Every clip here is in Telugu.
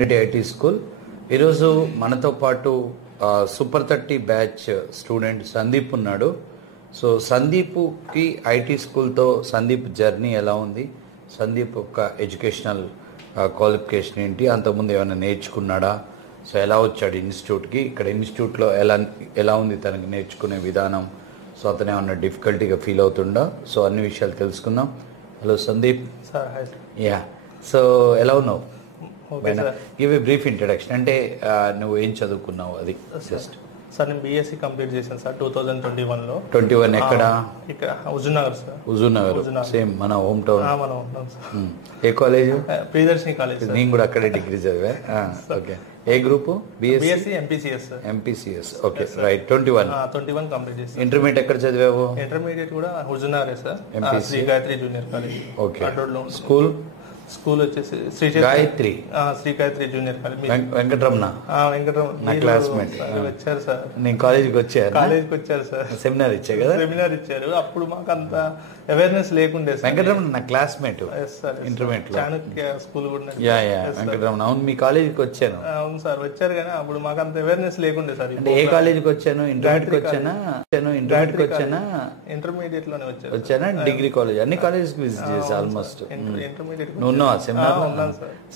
ఐటీ స్కూల్ ఈరోజు మనతో పాటు సూపర్ 30 బ్యాచ్ స్టూడెంట్ సందీప్ ఉన్నాడు. సో సందీప్కి ఐటీ స్కూల్తో సందీప్ జర్నీ ఎలా ఉంది, సందీప్ యొక్క ఎడ్యుకేషనల్ క్వాలిఫికేషన్ ఏంటి, అంతకుముందు ఏమైనా నేర్చుకున్నాడా, సో ఎలా వచ్చాడు ఇన్స్టిట్యూట్కి, ఇక్కడ ఇన్స్టిట్యూట్లో ఎలా ఉంది తనకి నేర్చుకునే విధానం, సో అతను ఏమన్నా డిఫికల్టీగా ఫీల్ అవుతుండా, సో అన్ని విషయాలు తెలుసుకుందాం. హలో సందీప్. యా, సో ఎలా ఉన్నావు? గివ్ ఏ బ్రీఫ్ ఇంట్రడక్షన్, అంటే నువ్వు ఏం చదువుకున్నావు అది జస్ట్. సార్ నేను బీఎస్సీ కంప్లీట్ చేశాను సార్ 2021లో. 21 ఎక్కడ? ఇక్కడ హుజూర్నగర్ సార్. హుజూర్నగర్, సేమ్ మన హోమ్ టౌన్. మన హోమ్ టౌన్ సార్. ఏ కాలేజ్? ప్రియదర్శిని కాలేజ్. నేను కూడా అక్కడే డిగ్రీ చదివా. ఓకే, ఏ group? BSc MPCS. MPCS, okay right. 21 complete చేశాను. ఇంటర్మీడియట్ ఎక్కడ చదివావు? ఇంటర్మీడియట్ కూడా హుజూర్నగరే sir, Sri Gayatri junior college. Okay, school వచ్చేసి శ్రీ గాయత్రి జూనియర్ కాలేజ్. వెంకటరమణ నా క్లాస్మేట్ వచ్చారు సార్. నేను కాలేజీకి వచ్చారు సార్. సెమినార్ ఇచ్చారు. అప్పుడు మాకు అంత అవేర్నెస్ లేకుండే సార్. వెంకటరమణ నా క్లాస్మేట్ ఇంటర్మీడియట్ లో, చాణక్య స్కూల్ కూడా. వెంకటరమణ, అవును మీ కాలేజీకి వచ్చాను. అవును సార్, వచ్చారు కానీ అప్పుడు మాకు అంత అవేర్నెస్ లేకుండే సార్. అంటే ఏ కాలేజీకి వచ్చాను? ఇంటర్మీడియట్ వచ్చానా? ఇంటర్మీడియట్ లోనే వచ్చానా? డిగ్రీ కాలేజ్, అన్ని కాలేజెస్ విజిట్ చేసి ఆల్మోస్ట్. ఇంటర్మీడియట్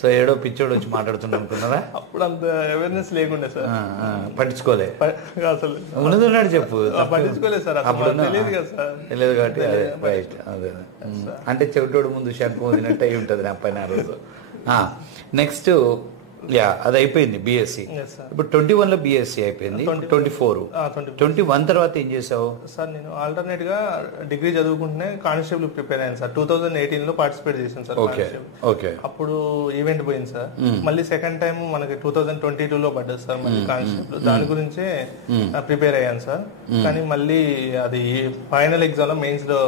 సో ఏడో పిచ్చోడు వచ్చి మాట్లాడుతున్నా అనుకున్నారా? అప్పుడు అంత అవేర్నెస్ లేకుండే సార్. పట్టించుకోలే అసలు. ఉన్నది చెప్పు. పట్టించుకోలేదు సార్, అప్పుడు తెలియదు కదా సార్. తెలియదు కాబట్టి రైట్. అదే అంటే చెవిటోడు ముందు శంఖం వదిలినట్టు అయి ఉంటుంది నా పైన ఆ రోజు. నెక్స్ట్ అది అయిపోయింది బీఎస్సీ. ఇప్పుడు 21 లో బీఎస్సీ అయిపోయింది. 21 తర్వాత ఏం చేసావు? సార్ నేను ఆల్టర్నేట్ గా డిగ్రీ చదువుకుంటూనే కానిస్టేబుల్ ప్రిపేర్ అయ్యాను సార్. 2018 లో పార్టిసిపేట్ చేశాను సార్. ఓకే, అప్పుడు ఈవెంట్ పోయింది సార్. మళ్ళీ సెకండ్ టైం మనకి 2022 లో పడ్డది సార్ మళ్ళీ కానిస్టేబుల్. దాని గురించే ప్రిపేర్ అయ్యాను సార్. కానీ మళ్ళీ అది ఫైనల్ ఎగ్జామ్ లో మెయిన్స్ లో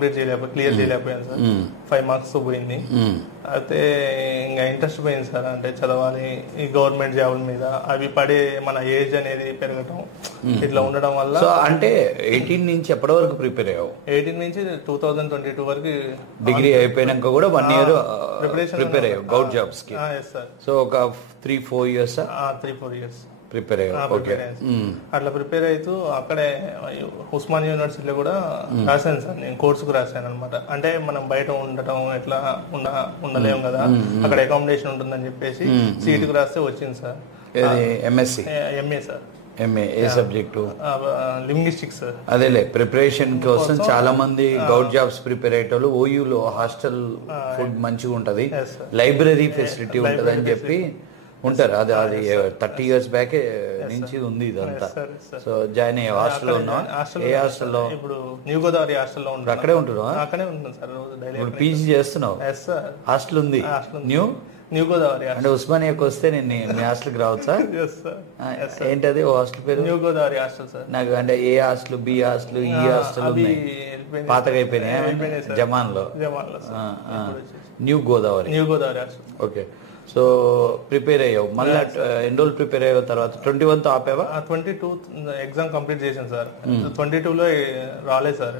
క్లియర్ చేయలేకపోయాను సార్. 5 మార్క్స్ పోయింది. అయితే ఇంకా ఇంట్రెస్ట్ పోయింది సార్. అంటే చదవాలి, ఈ గవర్నమెంట్ జాబుల మీద అవి పడే మన ఏజ్ అనేది పెరగటం ఇట్లా ఉండడం వల్ల. అంటే 18 నుంచి ఎప్పటి వరకు ప్రిపేర్ అయ్యావు? 18 నుంచి 2022 వరకు. డిగ్రీ అయిపోయినాక కూడా 1 year ప్రిపేర్ అయ్యావు గౌట్ జాబ్స్ కి? సో ఒక 3-4 years? 3-4 years ప్రిపేర్ అయ్యావు. అట్లా ప్రిపేర్ అవుతూ అక్కడే ఉస్మానియా యూనివర్సిటీలో కూడా రాశాను సార్. నేను కోర్సుకు రాశాను అనమాట. అంటే మనం బయట ఉండటం ఎట్లా ఉండలేము కదా, అక్కడ అకామిడేషన్ ఉంటుందని చెప్పేసి సీటుకు రాస్తే వచ్చింది sir. MSc? MA sir. MA ఏ సబ్జెక్టు? Linguistics sir. అదేలే, ప్రిపరేషన్ కోసం చాలా మంది గౌట్ జాబ్స్ ప్రిపేర్ అయ్యేటోళ్ళు ఓయూలో హాస్టల్ ఫుడ్ మంచిగా ఉంటది, లైబ్రరీ ఫెసిలిటీ ఉంటది అని చెప్పి ఉంటారు. అది 30 years బ్యాక్ నుంచి ఉంది ఇదంతా. సో జాయిన్ అయ్యే హాస్టల్లో ఉన్నా? ఏ హాస్టల్లో? ఇప్పుడు న్యూ గోదావరి హాస్టల్లో ఉంటాను. అక్కడే ఉంటున్నావా? అక్కడే ఉంటాను సార్. ఇప్పుడు పీజీ చేస్తున్నావు? హాస్టల్ ఉంది న్యూ గోదావరి. అంటే ఉస్మానియాకి వస్తే నేను మీ హాస్టల్కి రావచ్చా? ఏంటది హాస్టల్ పేరు? New Godavari hostel sir. నాకు అంటే A hostel, B hostel, E hostel ఉన్నాయి, పాతగా అయిపోయినాయి జమాన్లో. New Godavari hostel. Okay, so prepare అయ్యావు. మళ్ళీ ఎన్ని రోజులు ప్రిపేర్ అయ్యావు? తర్వాత 21 తో ఆపేవా? 22 ఎగ్జామ్ కంప్లీట్ చేశాను సార్. 22 లో రాలేదు సార్.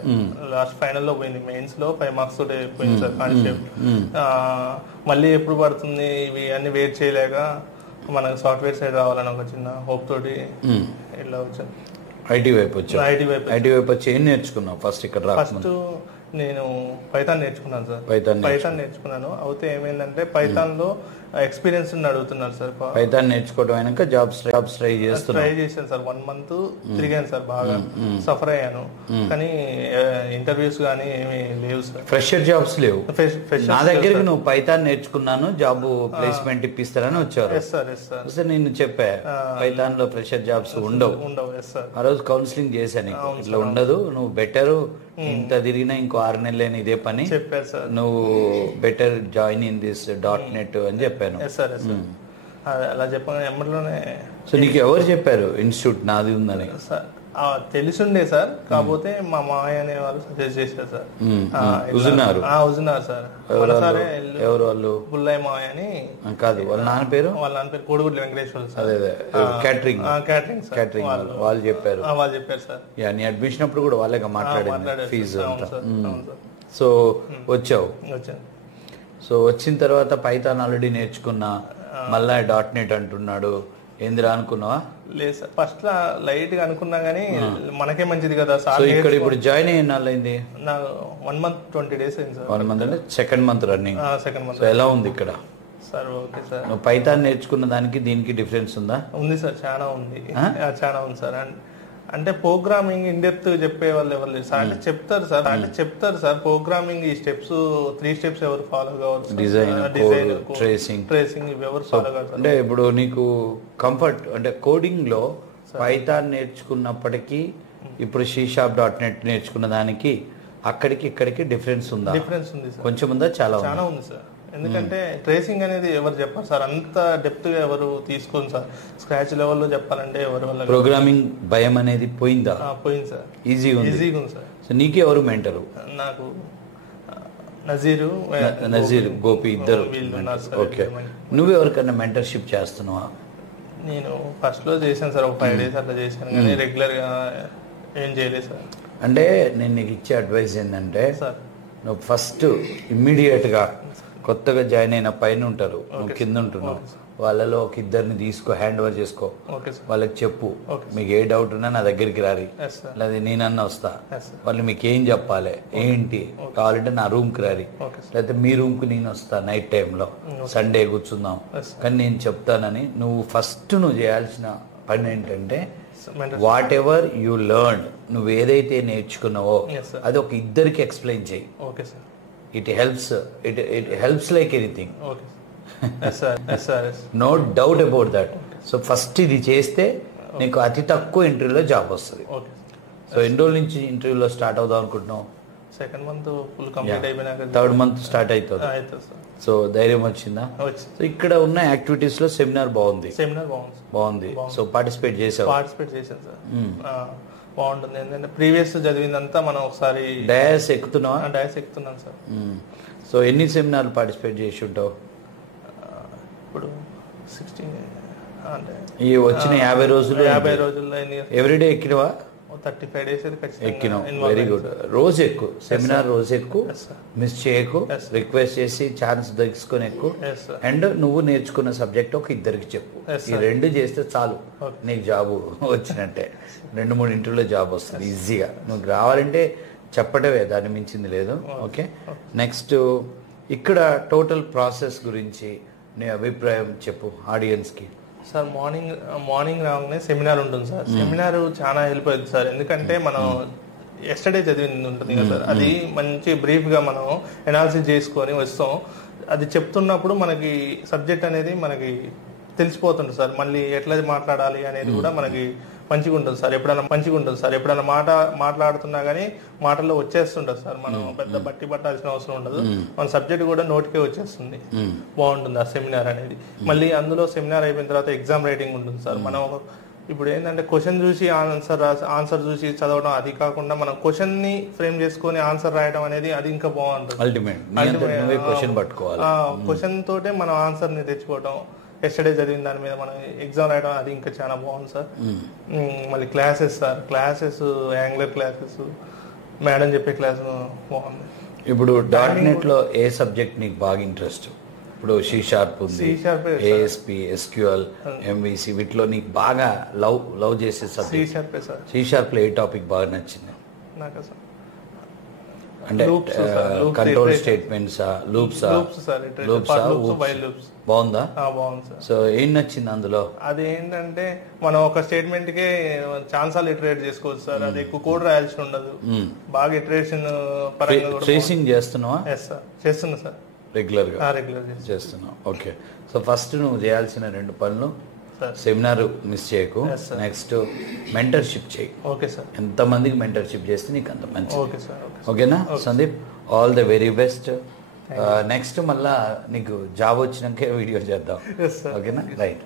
లాస్ట్ ఫైనల్ లో పోయింది. మెయిన్స్ లో 5 మార్క్స్ తోటి పోయింది సార్ కానిస్టేబుల్. మళ్ళీ ఎప్పుడు పడుతుంది ఇవి అన్ని వెయిట్ చేయలేక మనకు సాఫ్ట్వేర్ సైడ్ రావాలని ఒక చిన్న హోప్ తోటి ఇలా వచ్చాను. ఐటీ వైపు వచ్చాను. ఐటీ వైపు వచ్చి ఏం నేర్చుకున్నావు ఫస్ట్ ఇక్కడ రాకముందు? నేను పైథాన్ నేర్చుకున్నాను సార్. పైథాన్ నేర్చుకున్నాను. అయితే ఏమైందంటే పైథాన్ లో ఎక్స్పీరియన్స్ అడుగుతున్నారు సార్. పైథాన్ నేర్చుకోవడం అయినాక జాబ్స్ ట్రై చేశాను సార్. 1 month తిరిగాను సార్. బాగా సఫర్ అయ్యాను. కానీ ఇంటర్వ్యూస్ కానీ ఏమీ లేవు సార్. ఫ్రెషర్ జాబ్స్ లేవు. నా దగ్గరికి నువ్వు పైథాన్ నేర్చుకున్నాను, జాబ్ ప్లేస్మెంట్ ఇప్పిస్తారని వచ్చారు. సార్ నేను చెప్పా పైథాన్ లో ఫ్రెషర్ జాబ్స్ ఉండవు. ఆ రోజు కౌన్సిలింగ్ చేశాను, ఇట్లా ఉండదు, నువ్వు బెటర్ ఇంత తిరిగినా ఇంకో 6 నెలలు ఇదే పని చెప్పారు సార్, నువ్వు better join in this .net అని చెప్పాను. అలా చెప్పాను ఎమ్మట్లోనే. సో నీకు ఎవరు చెప్పారు ఇన్స్టిట్యూట్ నాది ఉందని? తెలిసిండే సార్. కాకపోతే మా మామయ్య అనే వాళ్ళు సజెస్ట్ చేశారు సార్. హుజూర్నగర్ సార్. ఎవరు వాళ్ళు? పుల్లయ్య మామయ్య అని. కాదు, వాళ్ళ నాన్న పేరు కోడిగుడ్ల వెంకటేశ్వర సార్. అదే క్యాటరింగ్ వాళ్ళు చెప్పారు సార్. నీ అడ్మిషన్ అప్పుడు కూడా వాళ్ళగా మాట్లాడారు ఫీజు అంతా. సో వచ్చావు. సో వచ్చిన తర్వాత పైథాన్ ఆల్రెడీ నేర్చుకున్నా, మళ్ళా .NET అంటున్నాడు, ఏందిరా అనుకున్నావా? లేదు సార్, ఫస్ట్ లైట్ గా అనుకున్నా గానీ మనకే మంచిది కదా సార్. సో ఇక్కడ ఇప్పుడు జాయిన్ అయిన నాళ్ళు అయింది? నాకు 1 month 20 days అయింది సార్. 1 month అంటే second month running. Second month. So ఎలా ఉంది ఇక్కడ సార్? Okay sir. నువ్వు పైథాన్ నేర్చుకున్న దానికి దీనికి డిఫరెన్స్ ఉందా? ఉంది సార్, చాలా ఉంది. చాలా ఉంది సార్. అంటే ప్రోగ్రామింగ్ ఇన్ డెప్త్ చెప్పే వాళ్ళు ఎవరు లేరు సార్. అంటే చెప్తారు సార్ ప్రోగ్రామింగ్ ఈ స్టెప్స్ 3 steps ఎవరు ఫాలో కావాలి? డిజైన్, ట్రేసింగ్ ఇవి ఎవరు ఫాలో కావాలి? అంటే ఇప్పుడు నీకు కంఫర్ట్ అంటే కోడింగ్ లో పైథాన్ నేర్చుకున్నప్పటికీ ఇప్పుడు C# .NET నేర్చుకున్న దానికి అక్కడికి ఇక్కడికి డిఫరెన్స్ ఉందా? డిఫరెన్స్ ఉంది సార్. కొంచెం ఉందా? చాలా ఉంది సార్. ఎందుకంటే ట్రేసింగ్ అనేది ఎవరు చెప్పారు సార్, అంత డెప్త్ గా ఎవరు తీసుకోండి సార్. స్క్రాచ్ లెవెల్లో చెప్పాలంటే ఎవరి వల్ల. ప్రోగ్రామింగ్ భయం అనేది పోయిందా? పోయింది సార్. ఈజీగా ఉంది సార్. సో నీకు ఎవరు మెంటరు? నాకు నజీర్, గోపి ఇద్దరు. ఓకే, నువ్వు ఎవరికైనా మెంటర్షిప్ చేస్తున్నావా? నేను ఫస్ట్ లో చేశాను సార్, ఒక 5 days అట్లా చేశాను, కానీ రెగ్యులర్ గా ఏం చేయలేదు సార్. అంటే నేను నీకు ఇచ్చే అడ్వైస్ ఏంటంటే సార్, నువ్వు ఫస్ట్ ఇమ్మీడియట్ గా కొత్తగా జాయిన్ అయిన పైన ఉంటారు, నువ్వు కింద ఉంటున్నావు, వాళ్ళలో ఒక ఇద్దరిని తీసుకో, హ్యాండ్ ఓవర్ చేసుకో, వాళ్ళకి చెప్పు మీకు ఏ డౌట్ ఉన్నా నా దగ్గరికి రారి, లేదా నేనన్నా వస్తా, వాళ్ళు మీకు ఏం చెప్పాలి ఏంటి కావాలంటే నా రూమ్కి రారి, లేకపోతే మీ రూమ్కి నేను వస్తా నైట్ టైంలో, సండే కూర్చుందాం, కానీ నేను చెప్తానని. నువ్వు ఫస్ట్ నువ్వు చేయాల్సిన పని ఏంటంటే వాట్ ఎవర్ యూ లెర్న్, నువ్వు ఏదైతే నేర్చుకున్నావో అది ఒక ఇద్దరికి ఎక్స్ప్లెయిన్ చేయి. It helps like anything, no doubt about that. So first ఇది చేస్తే నీకు అతి తక్కువ ఇంటర్వ్యూలో జాబ్ వస్తుంది. సో ఎన్ని రోజుల నుంచి ఇంటర్వ్యూలో స్టార్ట్ అవుదాం అనుకుంటున్నావు? సెకండ్ మంత్ ఫుల్ కంప్లీట్ అయిపోయినాక థర్డ్ మంత్ స్టార్ట్ అవుతుంది. సో ధైర్యం వచ్చిందా? సో ఇక్కడ ఉన్న యాక్టివిటీస్ లో సెమినార్ బాగుంది. సో పార్టిసిపేట్ చేసావు? చేశాను సార్. బాగుంటుంది. ఏంటంటే ప్రీవియస్ చదివిందంతా మనం ఒకసారి డయాస్ ఎక్కుతున్నావా? డయాస్ ఎక్కుతున్నాను సార్. సో ఎన్ని సెమినార్లు పార్టిసిపేట్ చేసి ఉంటావు? ఇప్పుడు 16 అంటే ఈ వచ్చిన 50 రోజుల్లో ఎవ్రీడే ఎక్కినవా? 35 days ఎక్కినావు. Very good. రోజు ఎక్కువ సెమినార్, రోజు ఎక్కువ, మిస్ చేయకు, రిక్వెస్ట్ చేసి ఛాన్స్ దొరుకుని ఎక్కువ, అండ్ నువ్వు నేర్చుకున్న సబ్జెక్ట్ ఒక ఇద్దరికి చెప్పు. ఈ 2 చేస్తే చాలు, నీకు జాబ్ వచ్చినట్టే. 2-3 ఇంటర్వ్యూలో జాబ్ వస్తుంది ఈజీగా. నువ్వు రావాలంటే చెప్పటమే, దాన్ని మించింది లేదు. ఓకే, నెక్స్ట్ ఇక్కడ టోటల్ ప్రాసెస్ గురించి నీ అభిప్రాయం చెప్పు ఆడియన్స్ కి. సార్, మార్నింగ్ రాగానే సెమినార్ ఉంటుంది సార్. సెమినార్ చాలా హెల్ప్ అవుతుంది సార్. ఎందుకంటే మనం ఎస్టర్డే చదివింది ఉంటుంది కదా సార్, అది మంచి బ్రీఫ్ గా మనం ఎనాలిసిస్ చేసుకొని వస్తాం. అది చెప్తున్నప్పుడు మనకి సబ్జెక్ట్ అనేది మనకి తెలిసిపోతుంది సార్. మళ్ళీ ఎట్లా మాట్లాడాలి అనేది కూడా మనకి మంచిగా ఉంటుంది సార్. ఎప్పుడైనా మాట్లాడుతున్నా కానీ మాటల్లో వచ్చేస్తుంటుంది సార్. మనం పెద్ద బట్టి పట్టాల్సిన అవసరం ఉండదు. మన సబ్జెక్ట్ కూడా నోటికే వచ్చేస్తుంది. బాగుంటుంది ఆ సెమినార్ అనేది. మళ్ళీ అందులో సెమినార్ అయిపోయిన తర్వాత ఎగ్జామ్ రైటింగ్ ఉంటుంది సార్. మనం ఇప్పుడు ఏంటంటే క్వశ్చన్ చూసి ఆన్సర్ చూసి చదవడం, అది కాకుండా మనం క్వశ్చన్ ని ఫ్రేమ్ చేసుకొని ఆన్సర్ రాయడం అనేది అది ఇంకా బాగుంటుంది. క్వశ్చన్ తోటే మనం ఆన్సర్ ని తెచ్చుకోవడం, ఎస్టర్డే చదివిన దాని మీద మనం ఎగ్జామ్ రాయడం, అది ఇంకా చాలా బాగుంది సార్. మళ్ళీ క్లాసెస్ యాంగులర్ క్లాసెస్, మేడం చెప్పే క్లాస్ బాగుంది. ఇప్పుడు .NET లో ఏ సబ్జెక్ట్ నీకు బాగా ఇంట్రెస్ట్? ఇప్పుడు C# ఉంది, ASP, SQL, MVC, వీటిలో నీకు బాగా లవ్ చేసే సబ్జెక్ట్? C# లో ఏ టాపిక్ బాగా నచ్చింది? అంటే కంట్రోల్ స్టేట్మెంట్స్, లూప్సా? బాగుందా? సో ఏం నచ్చింది అందులో? అదేంటంటే మనం ఒక స్టేట్మెంట్ కే ఛాన్సాలు ఇటరేట్ చేసుకోవచ్చు సార్. అది ఎక్కువ కోడ్ రాయాల్సి ఉండదు. బాగా ఇటరేషన్ పరంగా. ట్రేసింగ్ చేస్తున్నావా? చేస్తున్నా సార్, రెగ్యులర్ చేస్తున్నావు. ఓకే, సో ఫస్ట్ నువ్వు చేయాల్సిన 2 పనులు, సెమినార్ మిస్ చేయకు, నెక్స్ట్ మెంటర్షిప్ చేయి. Okay sir. ఎంతమందికి మెంటర్షిప్ చేస్తే నీకు అంత మంచి. ఓకేనా Sandeep? All the very best. Next మళ్ళా నీకు జాబ్ వచ్చినాకే వీడియో చేద్దాం. ఓకేనా? రైట్.